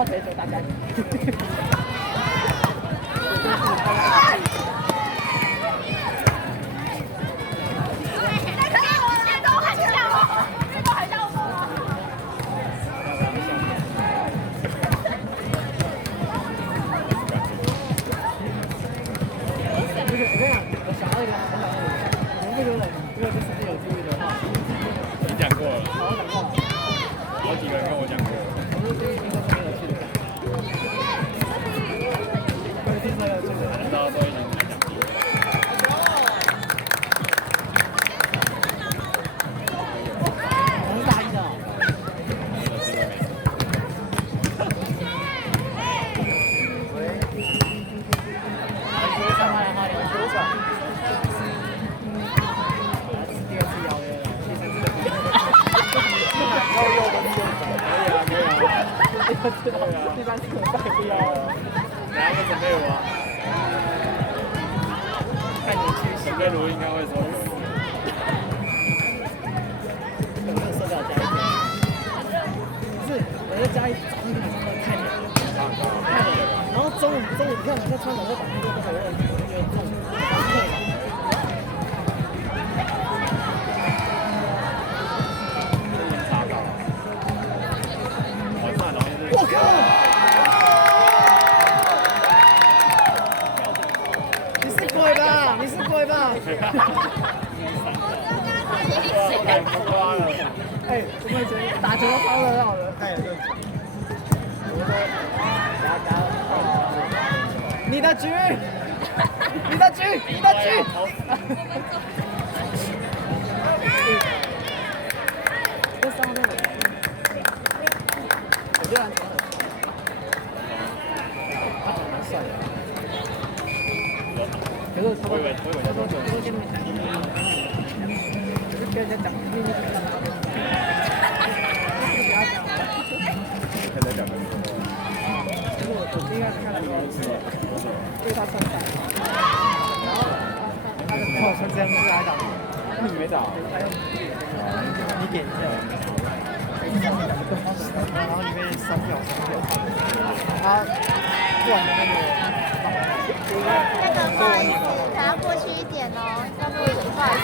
后陪着大家。你讲过了，好几个人跟我讲过了。大家都已经讲过了。我是大一的。一般是可带不要了。哪个准备我？看你去准备录应该会说。有没有色调加一点？不是，我在家里早上跟晚上都太冷了，太冷了。然后中午你看那穿短袖短裤都没有问题，我就觉得中午太冷。我靠！你是鬼吧？你是鬼吧？哎，怎么打球超热闹的？太热了。你的局，你的局，你的局。这上面，我这篮球很。他长得蛮帅的。可是他都见面，就跟人家讲秘密干嘛？现在讲的。就是我今天看到因为他穿戴，然后他的朋友穿这样子来打，你没打？你点一下，然后里面删掉，他不玩的那个。那个不好意思，可能过去一点哦，要录影，不好意思。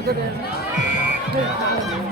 的这边可以看到就这个。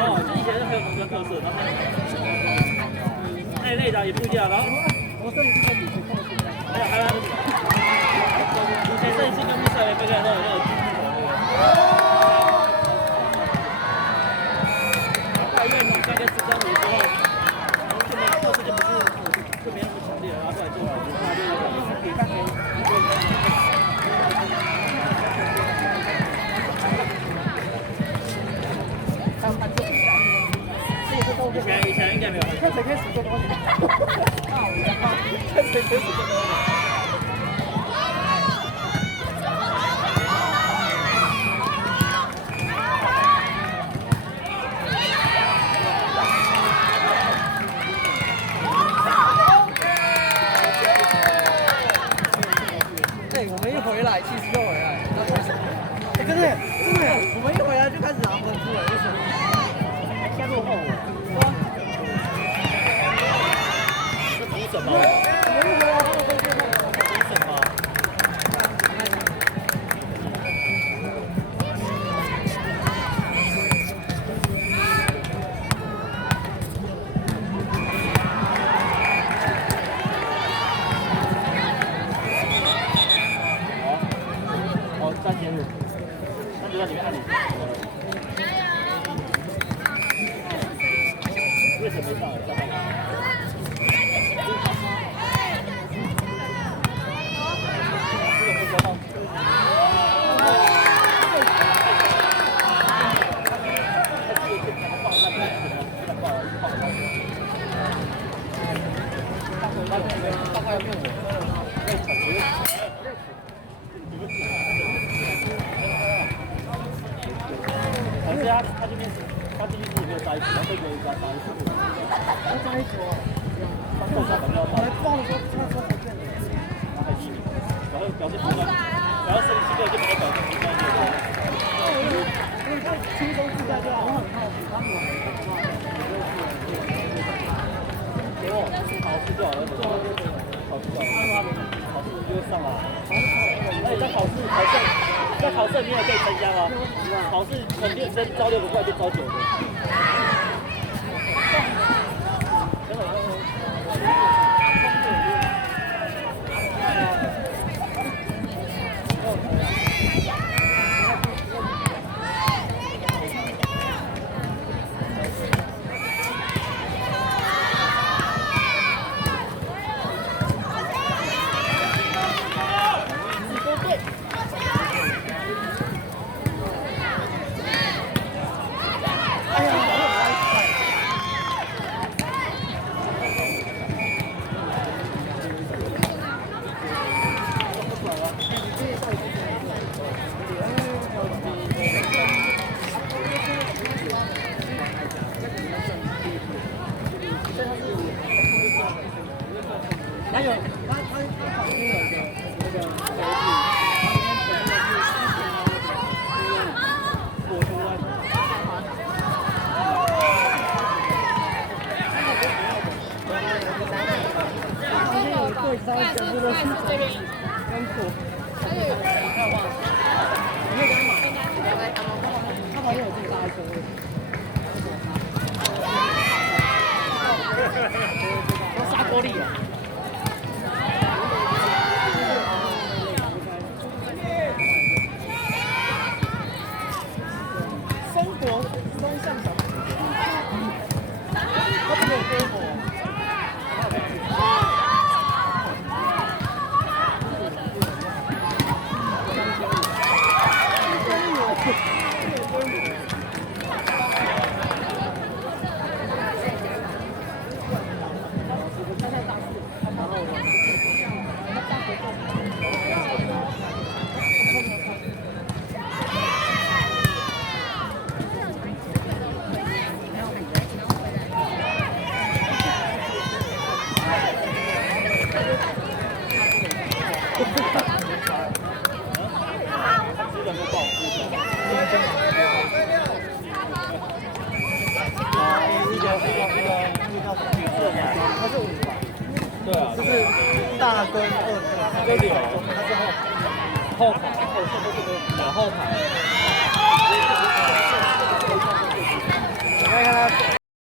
哦，就以前很有农村特色，然后太累的也不一样，然后我这里是在比赛，还有以前这一次跟比赛没看到那个大院农大概是这样子之后，然后现在特色就不是就没那么强烈了，然后后来就给半年。以前应该没有。看谁开始做东西。看谁开始做东西。对，我们一回来，其实就回来。真的，我们一回来就开始拿分数了，为什么？先落后了。什么？哦，3天日，那就在里面按你。为什么没上来？他这边是没有扎一起，然后这边扎一起。扎一起哦。受伤比较大。来报的时候他说不见了。然后还低迷，然后表现不高，然后升级个就没表现不高。因为轻松自在就好。我很好奇他们给我考试就好了，考试就好了，考试就会上来。而且在考试你也可以参加啊，考试肯定先招6个过来就招9个。还有他旁边有个那个我出来。旁边有对招全部都是跟火。他旁边有最大的车位。砂锅里哦。松向小他这个有规模。对啊，就是大跟2，他是后。后排，打后排。我看他